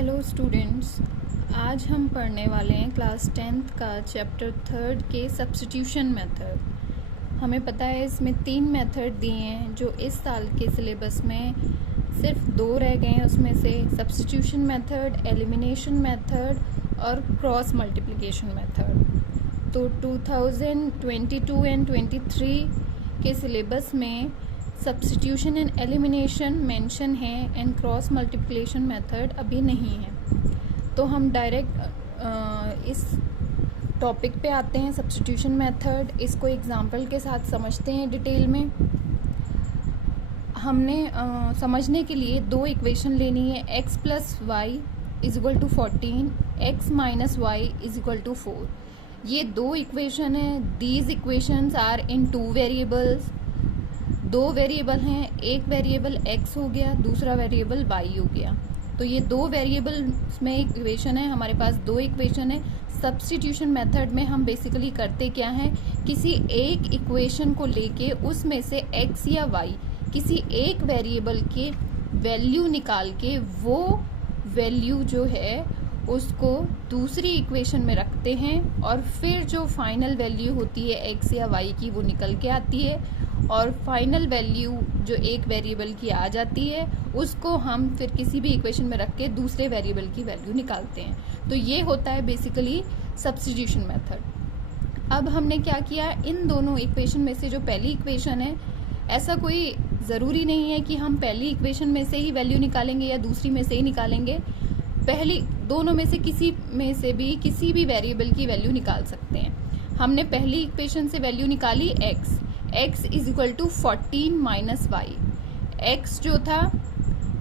Hello students, आज हम पढ़ने वाले हैं क्लास 10th का चैप्टर 3 के सब्स्टिट्यूशन मेथड। हमें पता है इसमें 3 मेथड दिए हैं जो इस साल के सिलेबस में सिर्फ 2 रह गए हैं, उसमें से सब्स्टिट्यूशन मेथड, एलिमिनेशन मेथड और क्रॉस मल्टीप्लिकेशन मेथड। तो 2022 एंड 23 के सिलेबस में सब्स्टिट्यूशन एंड एलिमिनेशन मेंशन है एंड क्रॉस मल्टीप्लिकेशन मेथड अभी नहीं है। तो हम डायरेक्ट इस टॉपिक पे आते हैं, सब्स्टिट्यूशन मेथड। इसको एग्जांपल के साथ समझते हैं डिटेल में। हमने समझने के लिए 2 इक्वेशन लेनी है, x plus y is equal to 14, x minus y is equal to 4। ये 2 इक्वेशन है। These equations are in 2 variables. 2 variable हैं, एक वेरिएबल x हो गया, दूसरा वेरिएबल y हो गया। तो ये 2 वेरिएबल में इक्वेशन है, हमारे पास 2 इक्वेशन है। सब्स्टिट्यूशन मेथड में हम बेसिकली करते क्या हैं, किसी एक इक्वेशन को लेके उसमें से x या y किसी एक वेरिएबल के वैल्यू निकाल के वो वैल्यू जो है उसको दूसरी इक्वेशन में रखते हैं और फिर जो फाइनल वैल्यू होती है x या y की वो निकल के आती है और फाइनल वैल्यू जो एक वेरिएबल की आ जाती है उसको हम फिर किसी भी इक्वेशन में रख के दूसरे वेरिएबल की वैल्यू निकालते हैं। तो ये होता है बेसिकली सब्स्टिट्यूशन मेथड। अब हमने क्या किया, इन दोनों इक्वेशन में से जो पहली इक्वेशन है, ऐसा कोई ज़रूरी नहीं है कि हम पहली इक्वेशन में से ही वैल्यू निकालेंगे या दूसरी में से ही निकालेंगे। पहली दोनों में से किसी भी वेरिएबल की वैल्यू निकाल सकते हैं। हमने पहली इक्वेशन से वैल्यू निकाली x is equal to 14 minus y. x जो था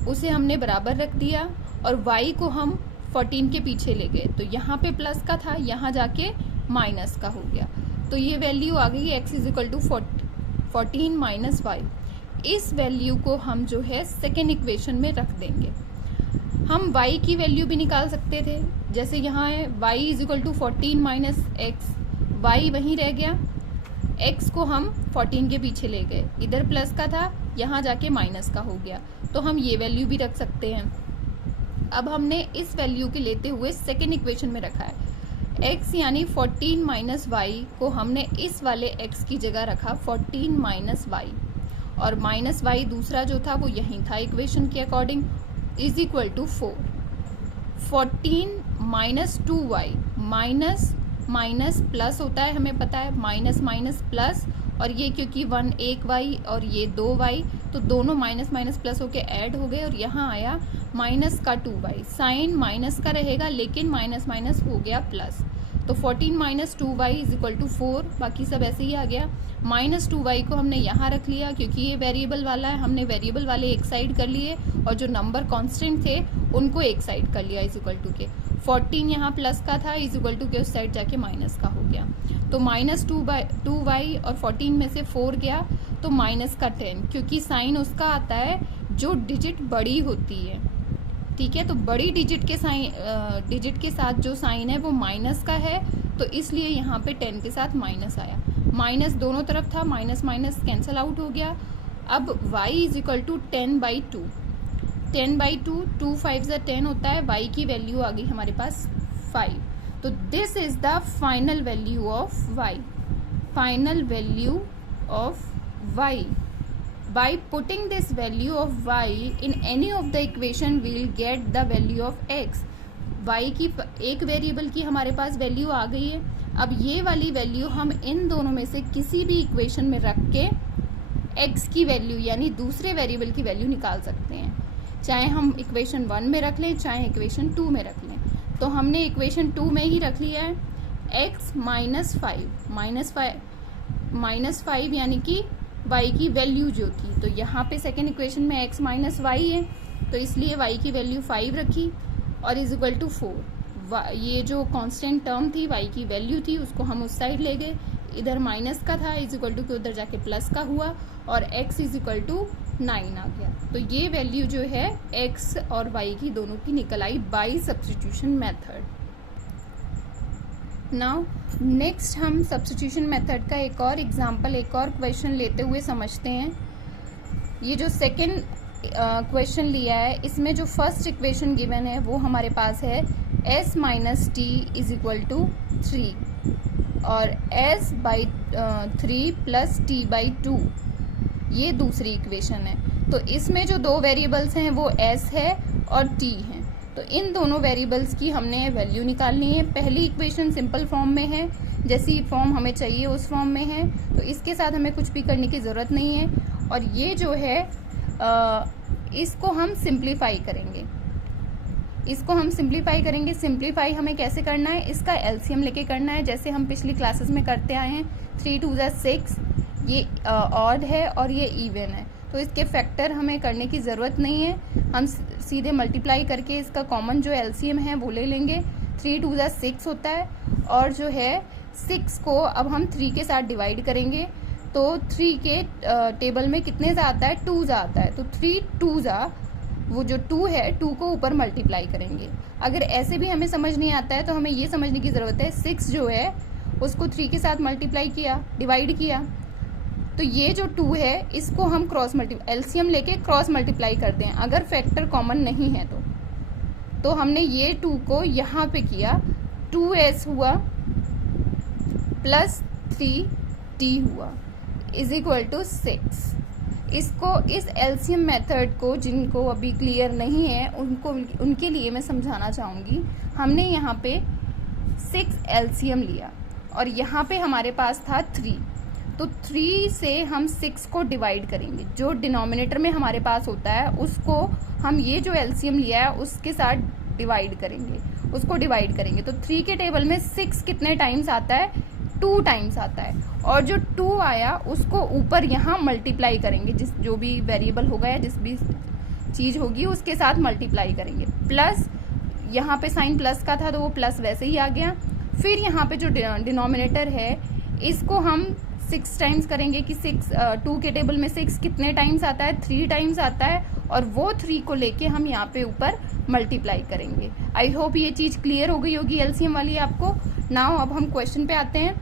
उसे हमने बराबर रख दिया और y को हम 14 के पीछे ले गए। तो यहाँ पे प्लस का था, यहाँ जाके माइनस का हो गया। तो ये वैल्यू आ गई x is equal to 14 minus y. इस वैल्यू को हम जो है सेकेंड इक्वेशन में रख देंगे। हम y की वैल्यू भी निकाल सकते थे, जैसे यहाँ है y is equal to 14 minus x, y वहीं रह गया, x को हम 14 के पीछे ले गए, इधर प्लस का था, यहाँ जाके माइनस का हो गया। तो हम ये वैल्यू भी रख सकते हैं। अब हमने इस वैल्यू के लेते हुए सेकेंड इक्वेशन में रखा है x यानी 14 माइनस वाई को हमने इस वाले x की जगह रखा 14 माइनस वाई और माइनस वाई दूसरा जो था वो यहीं था इक्वेशन के अकॉर्डिंग, इज इक्वल टू 4। 14 माइनस 2y, माइनस माइनस प्लस होता है, हमें पता है, माइनस माइनस प्लस, और ये क्योंकि 1 वाई और ये 2 वाई तो दोनों माइनस माइनस प्लस होके ऐड हो गए और यहाँ आया माइनस का 2y। साइन माइनस का रहेगा लेकिन माइनस माइनस हो गया प्लस। तो 14 माइनस 2y इज इक्वल टू 4, बाकी सब ऐसे ही आ गया। माइनस 2y को हमने यहाँ रख लिया क्योंकि ये वेरिएबल वाला है, हमने वेरिएबल वाले एक साइड कर लिए और जो नंबर कांस्टेंट थे उनको एक साइड कर लिया इज इक्वल टू के। 14 यहाँ प्लस का था, इज इक्वल टू के उस साइड जाके माइनस का हो गया। तो माइनस 2y और 14 में से 4 गया तो माइनस का 10, क्योंकि साइन उसका आता है जो डिजिट बड़ी होती है, ठीक है। तो बड़ी डिजिट के साथ जो साइन है वो माइनस का है, तो इसलिए यहाँ पे 10 के साथ माइनस आया। माइनस दोनों तरफ था, माइनस माइनस कैंसिल आउट हो गया। अब y इज इक्वल टू 10/2, 10/2, 2 5 10 होता है, y की वैल्यू आ गई हमारे पास 5। तो this is the final value of y, final value of y। By putting this value of y in any of the equation we will get the value of x। y की एक variable की हमारे पास value आ गई है। अब ये वाली वैल्यू हम इन दोनों में से किसी भी इक्वेशन में रख के x की वैल्यू यानी दूसरे वेरिएबल की वैल्यू निकाल सकते हैं, चाहे हम इक्वेशन 1 में रख लें चाहे इक्वेशन 2 में रख लें। तो हमने इक्वेशन 2 में ही रख लिया है x माइनस 5 यानी कि y की वैल्यू जो थी। तो यहाँ पे सेकेंड इक्वेशन में x माइनस वाई है तो इसलिए y की वैल्यू 5 रखी और इज इक्वल टू 4। ये जो कांस्टेंट टर्म थी y की वैल्यू थी उसको हम उस साइड ले गए, इधर माइनस का था, इज इक्वल टू के उधर जाके प्लस का हुआ और x इज इक्वल टू 9 आ गया। तो ये वैल्यू जो है x और y की दोनों की निकल आई by substitution method. Now next हम सब्स्टिट्यूशन मेथड का एक और एग्जांपल, एक और क्वेश्चन लेते हुए समझते हैं। ये जो सेकेंड क्वेश्चन लिया है, इसमें जो फर्स्ट इक्वेशन गिवन है वो हमारे पास है s minus t is equal to 3 और s by 3 plus t by 2, ये दूसरी इक्वेशन है। तो इसमें जो दो वेरिएबल्स हैं वो s है और t है। तो इन दोनों वेरिएबल्स की हमने वैल्यू निकालनी है। पहली इक्वेशन सिंपल फॉर्म में है, जैसी फॉर्म हमें चाहिए उस फॉर्म में है, तो इसके साथ हमें कुछ भी करने की ज़रूरत नहीं है। और ये जो है इसको हम सिंप्लीफाई करेंगे, इसको हम सिंप्लीफाई करेंगे। सिंप्लीफाई हमें कैसे करना है, इसका एलसीएम लेके करना है, जैसे हम पिछली क्लासेस में करते आए हैं। 3 2 6, ये ऑड है और ये इवन है, तो इसके फैक्टर हमें करने की ज़रूरत नहीं है। हम सीधे मल्टीप्लाई करके इसका कॉमन जो एलसीएम है वो ले लेंगे। 3 2 6 होता है, और जो है 6 को अब हम 3 के साथ डिवाइड करेंगे, तो 3 के टेबल में कितने सा आता है, 2 सा आता है। तो 3 2 सा, वो जो 2 है 2 को ऊपर मल्टीप्लाई करेंगे। अगर ऐसे भी हमें समझ नहीं आता है तो हमें ये समझने की ज़रूरत है 6 जो है उसको 3 के साथ मल्टीप्लाई किया, डिवाइड किया, तो ये जो 2 है इसको हम क्रॉस एलसीएम लेके क्रॉस मल्टीप्लाई करते हैं, अगर फैक्टर कॉमन नहीं है तो हमने ये 2 को यहाँ पे किया, 2s हुआ प्लस 3t हुआ इज इक्वल टू 6। इसको, इस एलसीएम मेथड को जिनको अभी क्लियर नहीं है उनके लिए मैं समझाना चाहूँगी। हमने यहाँ पे 6 एलसीएम लिया और यहाँ पे हमारे पास था 3, तो 3 से हम 6 को डिवाइड करेंगे। जो डिनोमिनेटर में हमारे पास होता है उसको हम ये जो एलसीएम लिया है उसके साथ डिवाइड करेंगे, उसको डिवाइड करेंगे। तो 3 के टेबल में 6 कितने टाइम्स आता है, 2 टाइम्स आता है, और जो 2 आया उसको ऊपर यहाँ मल्टीप्लाई करेंगे, जिस जो भी वेरिएबल होगा या जिस भी चीज़ होगी उसके साथ मल्टीप्लाई करेंगे। प्लस यहाँ पे साइन प्लस का था तो वो प्लस वैसे ही आ गया। फिर यहाँ पे जो डिनोमिनेटर है इसको हम 6 टाइम्स करेंगे कि 2 के टेबल में 6 कितने टाइम्स आता है, 3 टाइम्स आता है, और वो 3 को लेके हम यहाँ पे ऊपर मल्टीप्लाई करेंगे। आई होप ये चीज़ क्लियर हो गई होगी एलसीएम वाली आपको। नाउ अब हम क्वेश्चन पे आते हैं।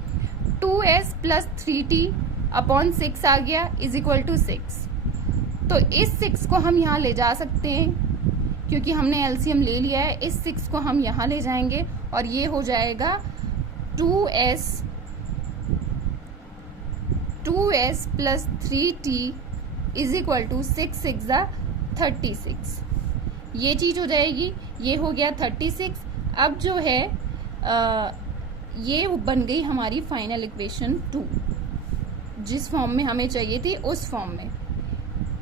2s प्लस 3t अपॉन 6 आ गया इज इक्वल टू 6। तो इस 6 को हम यहाँ ले जा सकते हैं क्योंकि हमने एलसीएम ले लिया है। इस 6 को हम यहाँ ले जाएंगे और ये हो जाएगा 2s plus 3t is equal to 6 6 36। ये चीज हो जाएगी, ये हो गया 36। अब जो है ये बन गई हमारी फाइनल इक्वेशन 2, जिस फॉर्म में हमें चाहिए थी उस फॉर्म में।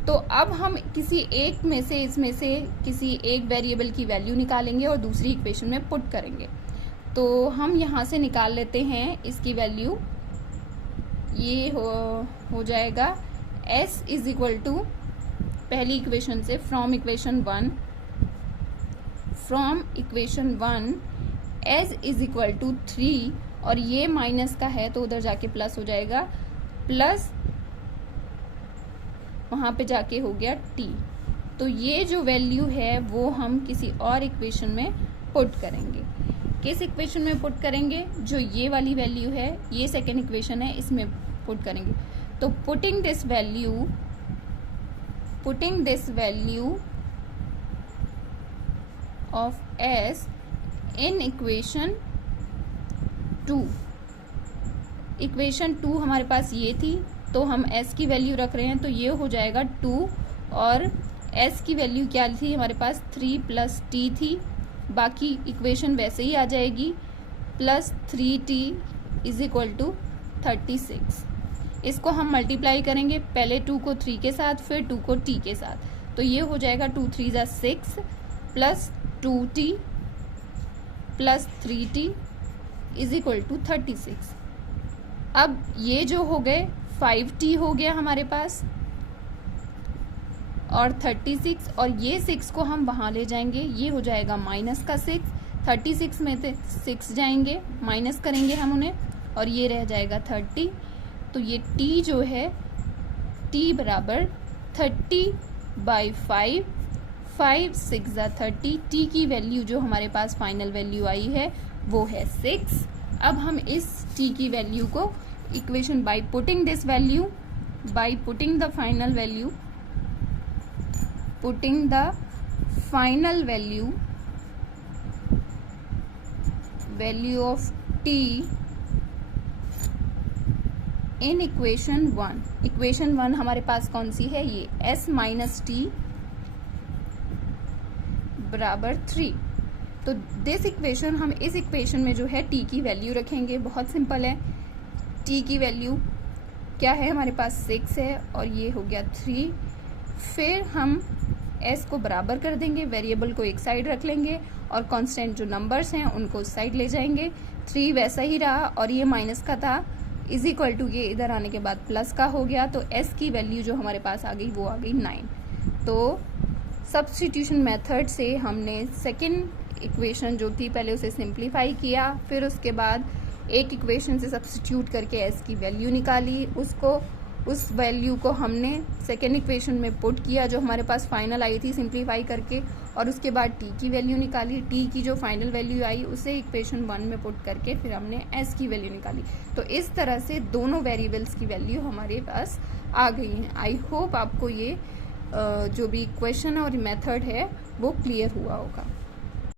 तो अब हम किसी एक में से, इसमें से किसी एक वेरिएबल की वैल्यू निकालेंगे और दूसरी इक्वेशन में पुट करेंगे। तो हम यहाँ से निकाल लेते हैं इसकी वैल्यू। ये हो जाएगा s इज इक्वल टू, पहली इक्वेशन से from equation 1 s is equal to 3, और ये माइनस का है तो उधर जाके प्लस हो जाएगा, प्लस वहां पे जाके हो गया t। तो ये जो वैल्यू है वो हम किसी और इक्वेशन में पुट करेंगे। किस इक्वेशन में पुट करेंगे, जो ये वाली वैल्यू है, ये सेकेंड इक्वेशन है, इसमें पुट करेंगे। तो putting this value of s in equation 2, equation 2 हमारे पास ये थी, तो हम s की वैल्यू रख रहे हैं, तो ये हो जाएगा 2, और s की वैल्यू क्या थी हमारे पास, 3 प्लस t थी, बाकी इक्वेशन वैसे ही आ जाएगी, plus 3t is equal to 36। इसको हम मल्टीप्लाई करेंगे, पहले 2 को 3 के साथ, फिर 2 को t के साथ, तो ये हो जाएगा 2 3 6 plus 2t plus 3t is equal to 36। अब ये जो हो गए 5t हो गया हमारे पास, और 36, और ये 6 को हम वहाँ ले जाएंगे, ये हो जाएगा माइनस का 6, 36 में से 6 जाएंगे, माइनस करेंगे हम उन्हें, और ये रह जाएगा 30। तो ये t जो है, t बराबर 30/5, 5 6 30, t की वैल्यू जो हमारे पास फाइनल वैल्यू आई है वो है 6। अब हम इस t की वैल्यू को equation by putting the final value putting the final value of t in equation 1। Equation 1 हमारे पास कौन सी है, ये s माइनस टी बराबर 3। तो दिस इक्वेशन, हम इस इक्वेशन में जो है t की वैल्यू रखेंगे। बहुत सिंपल है, t की वैल्यू क्या है, हमारे पास 6 है और ये हो गया 3। फिर हम s को बराबर कर देंगे, वेरिएबल को एक साइड रख लेंगे और कांस्टेंट जो नंबर्स हैं उनको उस साइड ले जाएंगे। 3 वैसा ही रहा और ये माइनस का था, इज इक्वल टू ये इधर आने के बाद प्लस का हो गया। तो s की वैल्यू जो हमारे पास आ गई वो आ गई 9। तो सब्स्टिट्यूशन मेथड से हमने सेकंड इक्वेशन जो थी पहले उसे सिंप्लीफाई किया, फिर उसके बाद एक इक्वेशन से सब्स्टिट्यूट करके s की वैल्यू निकाली, उस वैल्यू को हमने सेकेंड इक्वेशन में पुट किया जो हमारे पास फाइनल आई थी सिंप्लीफाई करके, और उसके बाद t की वैल्यू निकाली। t की जो फाइनल वैल्यू आई उसे इक्वेशन 1 में पुट करके फिर हमने s की वैल्यू निकाली। तो इस तरह से दोनों वेरिएबल्स की वैल्यू हमारे पास आ गई हैं। आई होप आपको ये जो भी इक्वेशन और मेथड है वो क्लियर हुआ होगा।